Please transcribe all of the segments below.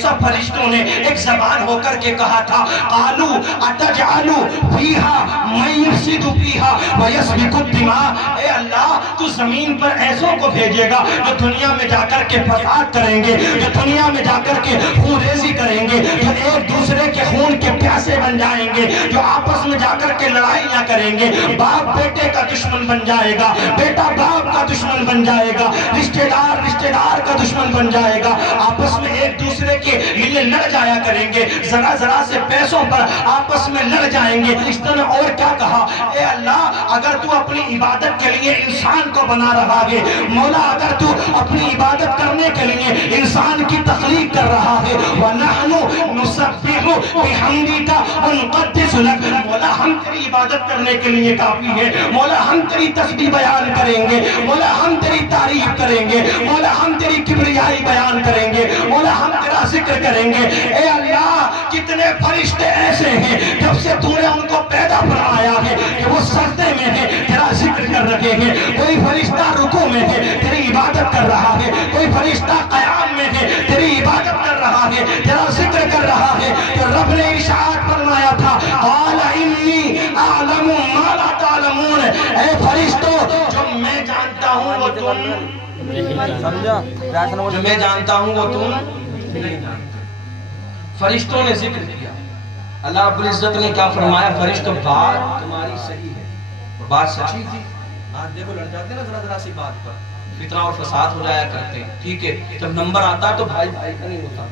سب فرشتوں نے ایک زبان ہو کر کے کہا تھا قالو اتجعلو فیہا من یفسد فیہا ویسفک الدماء، اے اللہ تو زمین پر ایسوں کو بھیجے گا جو دنیا میں جا کر کے فساد کریں گے، جو دنیا میں جا کر کے خون ریزی کریں گے، جو ایک دوسرے کے خون کے پیاسے بن جائیں گے، جو آپس میں جا کر کے لڑائیاں کریں گے، باپ بیٹے کا دشمن بن جائے گا، بیٹا باپ کا دشمن بن جائے گا، رشتہ دار کا دشمن بن جائے گا، آپس میں ایک دوسرے کے لیے لڑ جایا کریں گے، ذرا ذرا سے پیسوں پر آپس میں لڑ جائیں گے۔ فرشتوں نے اور کیا کہا، اے اللہ اگر تو اپنی عبادت کے لیے انسان کو بنا رہا ہے، مولا اگر تو اپنی عبادت کرنے کے لیے انسان کی تخلیق کر رہا ہے، وَنَحْنُ نُسَبِّحُ بِحَمْدِكَ وَنُقَدِّسُ لَكَ، مولا ہم تیری عبادت کرنے کے لیے کافی ہے، مولا ہم تیری تسبیح بیان کریں گے، مولا ہم تیری تعریف کریں گے، مولا ہم تیری کبریائی بیان کریں گے، مولا ہم تیرا ذکر کریں گے۔ اے اللہ کتنے فرشتے ایسے ہیں جب سے تو نے ان کو پیدا فرمایا ہے کہ وہ سجدے میں ہے تیرا ذکر کر رہے ہیں، کوئی فرشتہ رکوع میں ہے تیری عبادت کر رہا ہے، کوئی فرشتہ قیام میں ہے تیری عبادت کر رہا ہے، تیرا ذکر کر رہا ہے۔ تو رب نے ارشاد فرمایا تھا قال انی اعلم ما لا تعلمون، اے فرشتوں جو میں جانتا ہوں وہ تم سمجھا، جو میں جانتا ہوں وہ تم نہیں جانتے۔ فرشتوں نے ذکر کیا، اللہ رب العزت نے کیا فرمایا، فرشتوں بات تمہاری صحیح ہے، بات سچی تھی۔ آج دیکھو لڑ جاتے ہیں نا ذرا ذرا سی بات پر، فتنہ اور فساد ہو جایا کرتے ہیں، ٹھیک ہے، جب نمبر آتا تو بھائی بھائی کا نہیں ہوتا،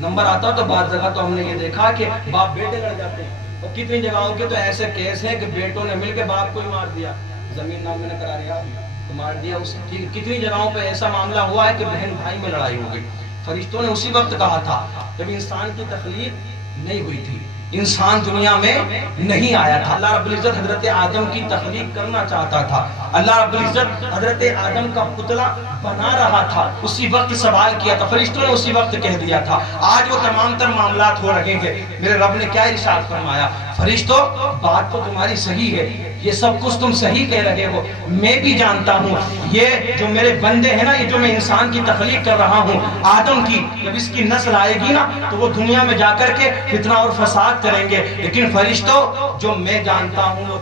نمبر آتا تو بعض جگہ تو ہم نے یہ دیکھا کہ باپ بیٹے لڑ جاتے ہیں، اور کتنی جگہوں کے تو ایسے کیس ہیں کہ بیٹوں نے مل کے باپ کو ہی مار دیا، زمین نام میں نے کرا لیا تو مار دیا اسے، ٹھیک ہے، کتنی جگہوں پہ ایسا معاملہ ہوا ہے کہ بہن بھائی میں لڑائی ہو گئی۔ فرشتوں نے اسی وقت کہا تھا جب انسان کی تخلیق نہیں ہوئی تھی، انسان دنیا میں نہیں آیا تھا، اللہ رب العزت حضرت آدم کی تخلیق کرنا چاہتا تھا، اللہ رب العزت حضرت آدم کا پتلا بنا رہا تھا، اسی وقت سوال کیا تھا، فرشتوں نے اسی وقت کہہ دیا تھا۔ آج وہ تمام تر معاملات ہو رہے ہیں، میرے رب نے کیا ارشاد فرمایا، فرشتوں بات تو تمہاری صحیح ہے، یہ سب کچھ تم صحیح کہہ رہے ہو، میں بھی جانتا ہوں یہ جو میرے بندے ہیں نا، یہ جو میں انسان کی تخلیق کر رہا ہوں آدم کی، جب اس کی نسل آئے گی نا تو وہ دنیا میں جا کر کے فتنہ اور فساد کریں گے، لیکن فرشتوں جو میں جانتا ہوں وہ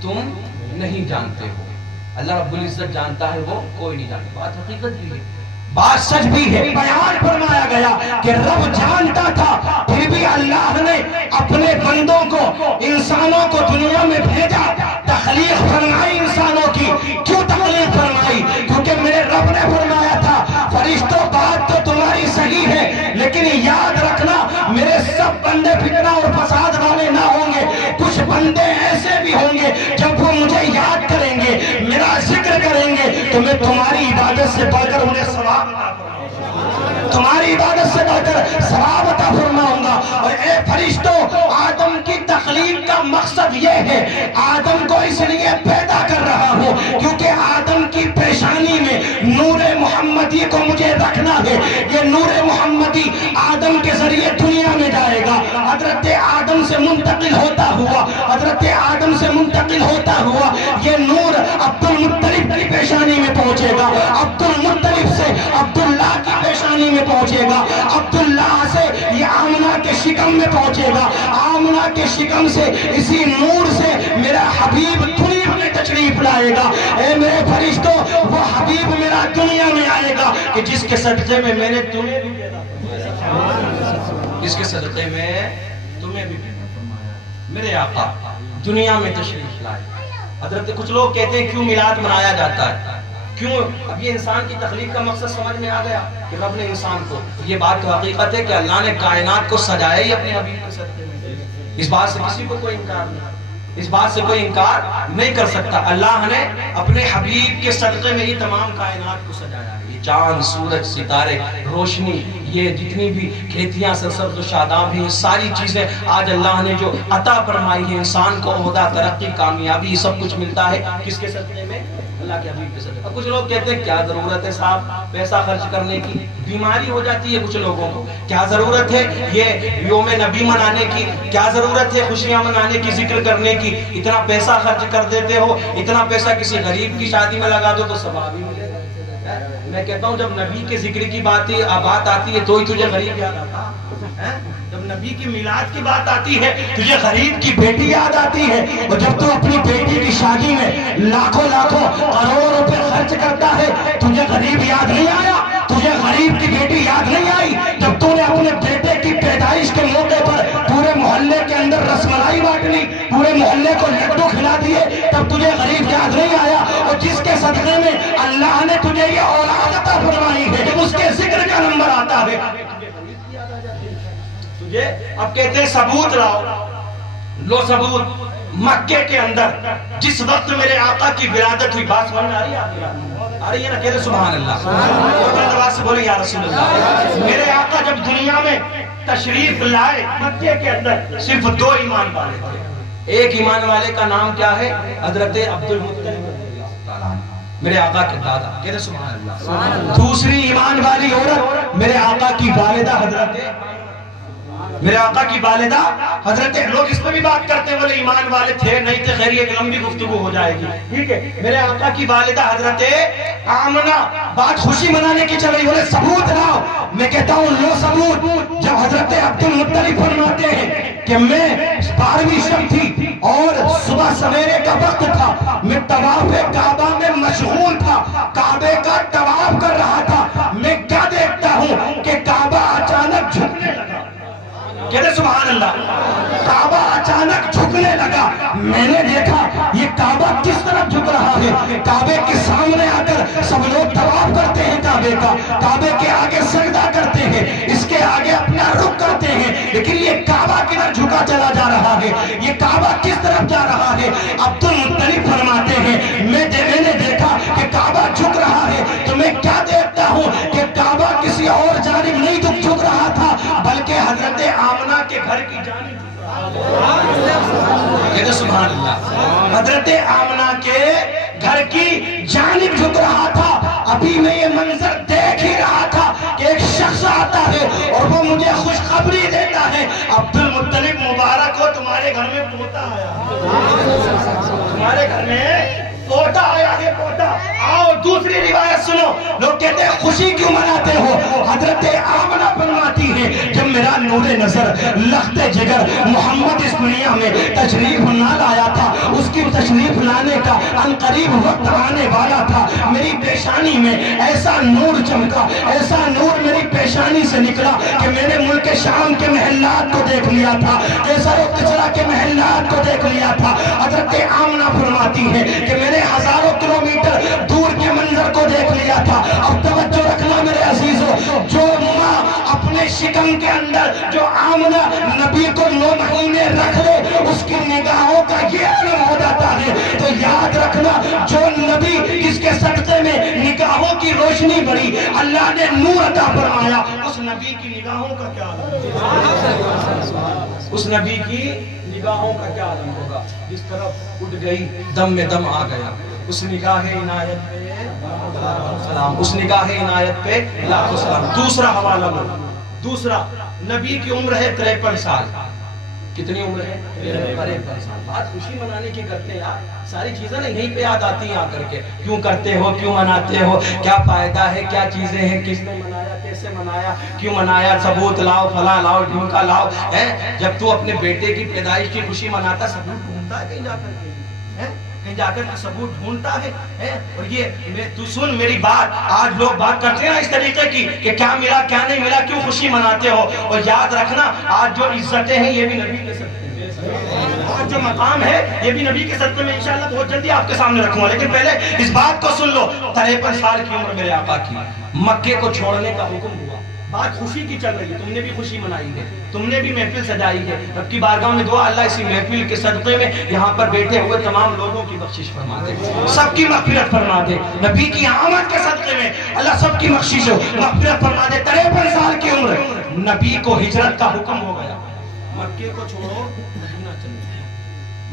تم نہیں جانتے ہو۔ اللہ رب العزت جانتا ہے، وہ کوئی نہیں جانتا، بات حقیقت بھی ہے، بات سچ بھی ہے۔ بیان فرمایا گیا کہ رب جانتا تھا، پھر بھی اللہ نے اپنے بندوں کو، انسانوں کو دنیا میں بھیجا، تخلیق فرمائی انسانوں کی۔ کیوں تخلیق فرمائی؟ کیونکہ میرے رب نے فرمایا تھا فرشتوں بات تو تمہاری صحیح ہے، لیکن یاد رکھنا میرے سب بندے فتنہ اور فساد والے نہ ہوں گے، کچھ بندے ایسے بھی ہوں گے جب وہ مجھے یاد کریں گے، میرا ذکر کریں گے تو میں تمہاری عبادت سے بڑھ کر انہیں ثواب تمہاری عبادت سے بڑھ کر ثواب عطا فرماؤں گا۔ اور اے فرشتوں آدم کی تخلیق کا مقصد یہ ہے، آدم کو اس لیے پیدا کر رہا ہوں کیونکہ آدم کی پیشانی میں نور محمدی کو مجھے رکھنا ہے، یہ نور محمدی آدم کے ذریعے دنیا میں جائے گا، حضرت آدم سے منتقل ہوتا ہوا، حضرت آدم سے منتقل ہوتا ہوا یہ نور عبد المطلب کی پیشانی میں پہنچے گا، عبد المطلب سے عبداللہ کی پیشانی میں پہنچے گا، عبداللہ سے یہ آمنہ کے شکم میں پہنچے گا، آمنہ کے شکم سے اسی نور سے میرا حبیب دنیا میں تشریف لائے گا۔ اے میرے فرشتوں وہ حبیب میرا دنیا میں آئے گا کہ جس کے صدقے میں میں نے تمہیں بھی پیدا فرمایا، جس کے صدقے میں تمہیں بھی پیدا فرمایا، میرے آقا دنیا میں تشریف لائے۔ حضرت کچھ لوگ کہتے ہیں کیوں میلاد منایا جاتا ہے، کیوں؟ اب یہ انسان کی تخلیق کا مقصد سمجھ میں آ گیا کہ رب نے انسان کو، یہ بات تو حقیقت ہے کہ اللہ نے کائنات کو سجایا ہی اپنے حبیب کے صدقے میں، اس بات سے کسی کو کوئی انکار نہیں، اس بات سے کوئی انکار نہیں کر سکتا، اللہ نے اپنے حبیب کے صدقے میں ہی تمام کائنات کو سجایا ہے، یہ چاند سورج ستارے روشنی، یہ جتنی بھی کھیتیاں سرسبز و شاداب ہیں، یہ ساری چیزیں آج اللہ نے جو عطا فرمائی ہے انسان کو، عہدہ ترقی کامیابی یہ سب کچھ ملتا ہے کس کے صدقے میں؟ اللہ کے حبیب کے صدقے۔ اب کچھ لوگ کہتے ہیں کیا ضرورت ہے صاحب پیسہ خرچ کرنے کی، بیماری ہو جاتی ہے کچھ لوگوں کو، کیا ضرورت ہے یہ یوم نبی منانے کی، کیا ضرورت ہے خوشیاں منانے کی، ذکر کرنے کی، اتنا پیسہ خرچ کر دیتے ہو، اتنا پیسہ کسی غریب کی شادی میں لگا دو تو ثواب ہی ملے گا۔ میں کہتا ہوں جب نبی کے ذکر کی بات آتی ہے تو ہی تجھے غریب یاد آتا ہے؟ جب نبی کی میلاد کی بات آتی ہے تجھے غریب کی بیٹی یاد آتی ہے؟ اور جب تو اپنی بیٹی کی شادی میں لاکھوں کروڑوں روپے خرچ کرتا ہے تجھے غریب یاد نہیں آیا؟ تجھے غریب کی بیٹی یاد نہیں آئی جب تو نے اپنے بیٹے کی پیدائش کے موقع پر پورے محلے کے اندر رس ملائی بانٹ لی، پورے محلے کو لڈو کھلا دیے، تب تجھے غریب یاد نہیں آیا؟ اور جس کے صدقے میں اللہ نے تجھے یہ اولاد عطا فرمائی ہے جب اس کے ذکر کا نمبر آتا ہے تجھے اب کہتے ہیں ثبوت لاؤ، لو ثبوت۔ مکے کے اندر جس وقت میرے آقا کی ولادت ہوئی، بات سمجھ آ رہی ہے نا؟ کہتے سبحان اللہ، آواز سے بولے یا رسول اللہ۔ میرے آقا جب دنیا میں تشریف لائے مکے کے اندر صرف 2 ایمان والے تھے۔ ایک ایمان والے کا نام کیا ہے؟ حضرت عبد المطلب میرے آقا کے دادا، کہتے سبحان اللہ۔ دوسری ایمان والی عورت میرے آقا کی والدہ میرے آقا کی والدہ حضرت، لوگ اس پہ بھی بات کرتے ہیں بولے ایمان والے تھے نہیں تھے، خیر یہ لمبی گفتگو ہو جائے گی، ٹھیک ہے؟ میرے آقا کی والدہ حضرت آمنہ، بات خوشی منانے کی چل رہی، بولے ثبوت لاؤ۔ میں کہتا ہوں لو ثبوت۔ جب حضرت عبد المطلب فرماتے ہیں کہ میں 12ویں شب تھی اور صبح سویرے کا وقت تھا، میں طواف کعبہ میں مشغول تھا، کعبے کا طواف کر رہا تھا، میں کیا دیکھتا ہوں کہ کعبہ اچانک جھکنے لگا۔ کہتے سبحان اللہ، کعبہ اچانک جھکنے لگا۔ میں نے دیکھا یہ کعبہ کس طرف جھک رہا ہے؟ کعبے کے سامنے آ کر سب لوگ طواف کرتے ہیں کعبے کا، کعبے کے آگے سجدہ کرتے ہیں، اس کے آگے اپنا رخ کرتے ہیں، لیکن یہ کعبہ کدھر جھکا چلا جا رہا ہے؟ یہ کعبہ کس طرف جا رہا ہے؟ عبد المطلب فرماتے ہیں میں نے دیکھا کہ کعبہ جھک رہا ہے تو میں کیا دیکھتا ہوں کہ کعبہ کسی اور جانب نہیں جھک رہا تھا بلکہ حضرت آمنہ کے گھر کی جانب جھک رہا تھا۔ کہتے سبحان اللہ، حضرت آمنہ کے گھر کی جانب جھک رہا تھا۔ ابھی میں یہ منظر دیکھ ہی رہا تھا کہ ایک شخص آتا ہے اور وہ مجھے خوشخبری دیتا ہے عبد المطلب مبارک ہو، تمہارے گھر میں پوتا آیا، تمہارے گھر میں پوتا آیا ہے، پوتا آؤ۔ دوسری روایت سنو، لوگ کہتے ہیں خوشی کیوں مناتے ہو؟ حضرت آمنہ فرماتی ہے جب میرا نور نظر لخت جگر محمد اس دنیا میں تشریف نہ لایا تھا، اس کی تشریف لانے کا عنقریب وقت آنے والا تھا، میری پیشانی میں ایسا نور چمکا، ایسا نور میری پیشانی سے نکلا کہ میں نے ملک شام کے محلات کو دیکھ لیا تھا، کیسر و کسرا کے محلات کو دیکھ لیا تھا۔ حضرت آمنہ فرماتی ہے کہ میں نے ہزاروں کلومیٹر دور کے منظر کو دیکھ لیا تھا۔ اب توجہ رکھنا میرے عزیزو، جو ماں اپنے شکم کے اندر جو آمنہ نبی کو 9 مہینے رکھ لے اس کی نگاہوں کا یہ علم ہو جاتا ہے، تو یاد رکھنا جو نبی جس کے صدقے میں نگاہوں کی روشنی بڑھی، اللہ نے نور عطا فرمایا، اس نبی کی نگاہوں کا کیا عالم، اس نبی کی نگاہوں کا کیا عالم ہوگا؟ جس طرف اٹھ گئی دم میں دم آ گیا، اس نگاہ عنایت پہ سلام، اس نگاہ عنایت پہ لاکھوں سلام۔ دوسرا حوالہ لو، دوسرا نبی کی عمر ہے 53 سال۔ کتنی عمر ہے؟ 53 سال۔ بات خوشی منانے کی کرتے ہیں یار، ساری چیزیں نا یہیں پہ یاد آتی ہیں آ کر کے، کیوں کرتے ہو، کیوں مناتے ہو، کیا فائدہ ہے، کیا چیزیں ہیں، کس نے منایا، کیسے منایا، کیوں منایا، ثبوت لاؤ، فلاں لاؤ، ڈھمکا لاؤ۔ جب تو اپنے بیٹے کی پیدائش کی خوشی مناتا ثبوت ڈھونڈتا ہے کہیں جا کر کے، کہیں جا کر کے ثبوت ڈھونڈتا ہے۔ اور یہ تو سن میری بات، آج لوگ بات کرتے ہیں اس طریقے کی کہ کیا ملا کیا نہیں ملا، کیوں خوشی مناتے ہو، اور یاد رکھنا آج جو عزتیں ہیں یہ بھی نبی کے صدقے میں، آج جو مقام ہے یہ بھی نبی کے صدقے میں، انشاءاللہ بہت جلدی آپ کے سامنے رکھوں گا، لیکن پہلے اس بات کو سن لو۔ 53 سال کی عمر میرے آقا کی، مکے کو چھوڑنے کا حکم ہوا، بات خوشی کی چل رہی ہے، تم نے بھی خوشی منائی ہے، تم نے بھی محفل سجائی ہے، رب کی بارگاہ میں دعا اللہ اسی محفل کے صدقے میں یہاں پر بیٹھے ہوئے تمام لوگوں کی بخشش فرما دے، سب کی مغفرت فرما دے، نبی کی آمد کے صدقے میں اللہ سب کی بخشش ہو، مغفرت فرما دے۔ 53 سال کی عمر نبی کو ہجرت کا حکم ہو گیا، مکے کو چھوڑو مدینہ چلو۔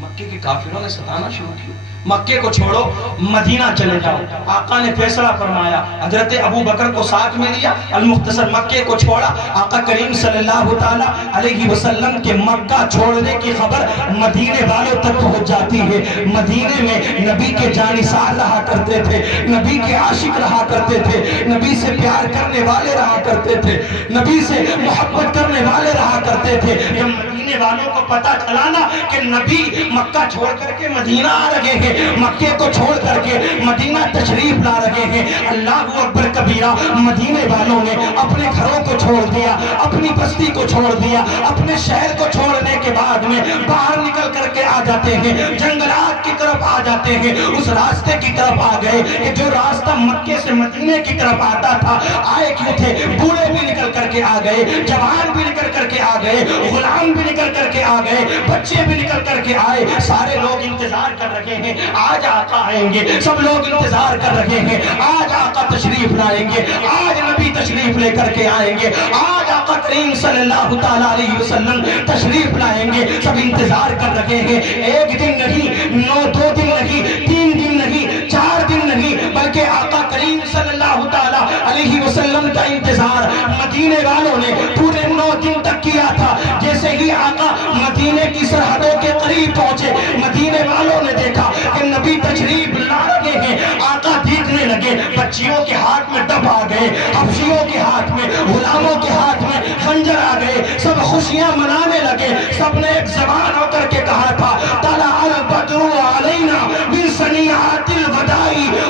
مکے کے کافروں نے ستانا شروع کیا، مکے کو چھوڑو مدینہ چلے جاؤ. آقا نے فیصلہ فرمایا, حضرت ابو بکر کو ساتھ میں لیا, المختصر مکے کو چھوڑا. آقا کریم صلی اللہ تعالی علیہ وسلم کے مکہ چھوڑنے کی خبر مدینے والوں تک پہنچ جاتی ہے. مدینے میں نبی کے جانثار رہا کرتے تھے, نبی کے عاشق رہا کرتے تھے, نبی سے پیار کرنے والے رہا کرتے تھے, نبی سے محبت کرنے والے رہا کرتے تھے. جب مدینے والوں کو پتا چلا نا کہ نبی مکہ چھوڑ کر کے مدینہ آ رہے ہیں, مکے کو چھوڑ کر کے مدینہ تشریف لا رہے ہیں, اللہ اکبر کبیرہ, مدینے والوں نے اپنے گھروں کو چھوڑ دیا, اپنی بستی کو چھوڑ دیا, اپنے شہر کو چھوڑنے کے بعد میں باہر نکل کر کے آ جاتے ہیں, جنگلات کی طرف آ جاتے ہیں. اس راستے کی طرف آ گئے کہ جو راستہ مکے سے مدینے کی طرف آتا تھا. آئے کیوں تھے؟ بوڑھے بھی نکل کر کے آ گئے, جوان بھی نکل کر کے آ گئے, غلام بھی نکل کر کے آ گئے, بچے بھی نکل کر کے آئے. سارے لوگ انتظار کر رہے ہیں, آج آقا آئیں گے. سب لوگ انتظار کر رہے ہیں, آج آقا تشریف لائیں گے, آج نبی تشریف لے کر کے آئیں گے, آج آقا کریم صلی اللہ تعالی علیہ وسلم تشریف لائیں گے. سب انتظار کر رہے ہیں. ایک دن نہیں, 2 دن نہیں, 3 دن نہیں, 4 دن نہیں, بلکہ آقا کریم صلی اللہ تعالی علیہ وسلم کا انتظار مدینے والوں نے پورے 9 دن تک کیا تھا. جیسے ہی آقا مدینے کی سرحدوں کے قریب پہنچے, مدینے والوں نے دیکھا کہ نبی تشریف لا رہے ہیں. آقا دیکھنے لگے, بچیوں کے ہاتھ میں ڈب آ گئے, حبشیوں کے ہاتھ میں, غلاموں کے ہاتھ میں خنجر آ گئے. سب خوشیاں منانے لگے. سب نے ایک زبان ہو کر کے کہا تھا, طلع البدر علینا من ثنیات الوداع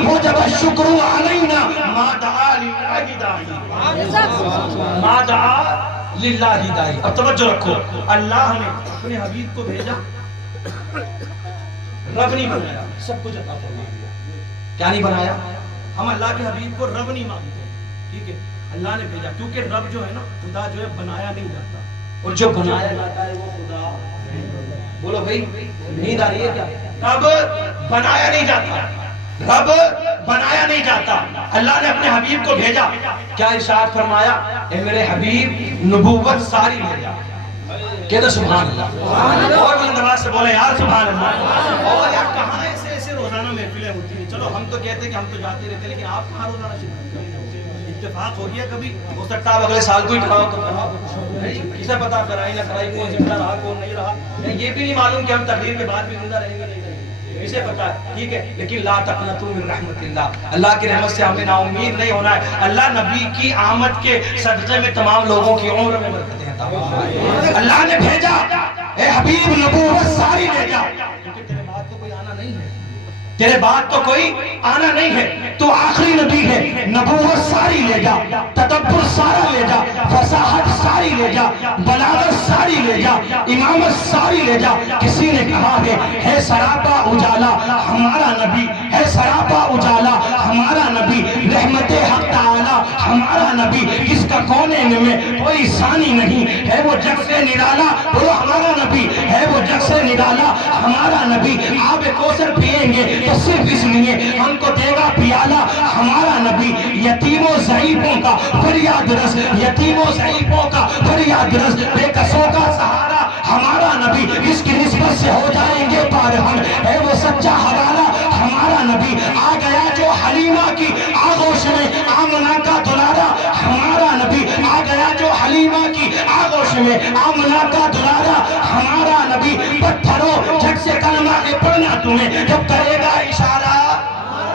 وجب الشکر علینا ما دعا للہ داعی, ما دعا للہ داعی. اب توجہ رکھو, اللہ نے اپنے حبیب کو بھیجا, رب نہیں بنایا, سب کچھ عطا فرما دیا. کیا نہیں بنایا؟ ہم اللہ کے حبیب کو رب نہیں مانتے, ٹھیک ہے, اللہ نے بھیجا. کیونکہ رب جو ہے نا, خدا جو ہے بنایا نہیں جاتا, اور جو بنایا جاتا ہے وہ خدا. بولو بھائی, نیند آ رہی ہے کیا؟ رب بنایا نہیں جاتا, رب بنایا نہیں جاتا. اللہ نے اپنے حبیب کو بھیجا. کیا ارشاد فرمایا؟ اے میرے حبیب نبوت ساری لے جا. کہتے سبحان اللہ, اور بلند آواز سے بولے یار سبحان اللہ. اور یار کہاں ایسے روزانہ محفلیں ہوتی ہیں. چلو ہم تو کہتے ہیں کہ ہم تو جاتے رہتے, لیکن آپ کہاں روزانہ شرکت کرتے ہیں؟ اتفاق ہو گیا کبھی؟ ہو سکتا ہے اگلے سال کو ہی کراؤ تو کراؤ, کسے پتا کرائی نہ کرائی, کون زندہ رہا کون نہیں رہا. یہ بھی نہیں معلوم کہ ہم تقریر کے بعد بھی زندہ رہیں گے نہیں رہیں گے, اسے پتا ہے, ٹھیک ہے. لیکن لا تقنطوا من رحمت اللہ, اللہ کی رحمت سے ہمیں نا امید نہیں ہونا ہے. اللہ نبی کی آمد کے صدقے میں تمام لوگوں کی عمر میں برکتیں عطا فرمائے. اللہ نے بھیجا, اے حبیب نبوت ساری لے جا, کیونکہ تیرے بعد تو کوئی آنا نہیں ہے, تیرے بعد تو کوئی آنا نہیں ہے, تو آخری نبی ہے. نبوت ساری لے جا, تدبر سارا لے جا, فصاحت ساری لے جا, بلاغت ساری لے جا, امامت ساری لے جا. کسی نے کہا ہے سراپا اجالا ہمارا نبی, ہے سراپا اجالا ہمارا نبی, رحمت حق تعالی ہمارا نبی, جس کا کونین میں کوئی ثانی نہیں ہے, وہ جگ سے نرالا. بولو ہمارا نبی ہے, وہ جگ سے نرالا ہمارا نبی. آب کوثر پیئیں گے تو صرف اس لیے ہم کو دے گا پیالہ ہمارا نبی. یتیموں ضعیفوں کا فریاد رس, یتیموں ضعیفوں کا فریاد رس, بے کسوں کا سہارا ہمارا نبی. اس کی نسبت سے ہو جائیں گے پار ہم, ہے وہ سچا حوالہ ہمارا نبی. آ گیا جو حلیمہ کی آغوش میں آمنہ کا دلارا ہمارا نبی, آ گیا جو حلیمہ کی آغوش میں آمنہ کا دلارا ہمارا نبی. پتھروں جھٹ سے کلمہ پڑھنا تمہیں جب کرے گا اشارہ,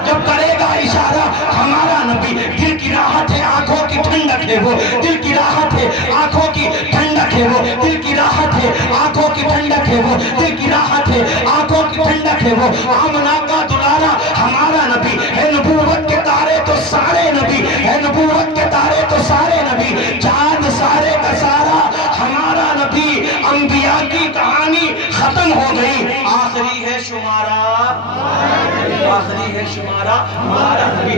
جب کرے گا اشارہ ہمارا نبی. دل کی راحت ہے آنکھوں کی ٹھنڈک ہے وہ, دل کی راحت ہے آنکھوں کی ٹھنڈک ہے وہ, دل کی راحت ہے آنکھوں کی ٹھنڈک ہے وہ, دل کی راحت ہے آنکھوں کی ٹھنڈک ہے وہ. آمنہ کا دلارا ہمارا نبی ہے. نبوت کے تارے تو سارے نبی ہے, نبوت کے تارے تو سارے نبی. چاند سارے کا سارا ہمارا نبی. انبیاء کی کہانی ختم ہو گئی, آخری ہے شمارہ, آخری ہے شمارہ ہمارا نبی.